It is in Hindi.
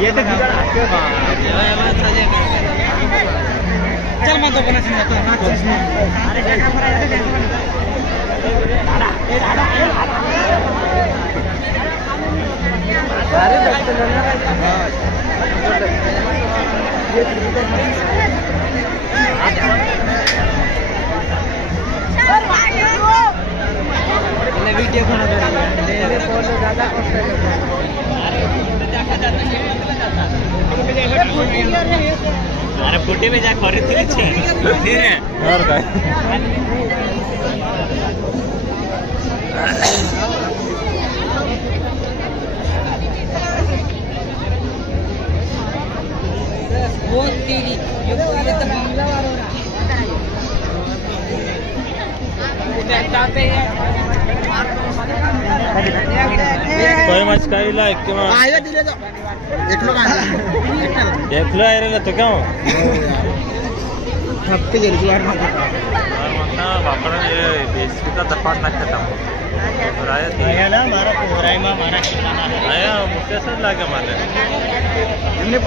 ये तो चल मैं तो बना सुना तो वीडियो कौन अरे फुटे में जा खरीद के छे और काय वो तेरी ये तो बांग्ला वाला कोई मच काही लाइक किंवा आया दिले तो एकलो का एकलो आहे रे तो क्यों हफ्ते जल्दी यार ना बापरा ये बेसिक का दफा ना खत्म आया ना हमारा पूरा मारा आया मुझे कैसा लगा माने हमने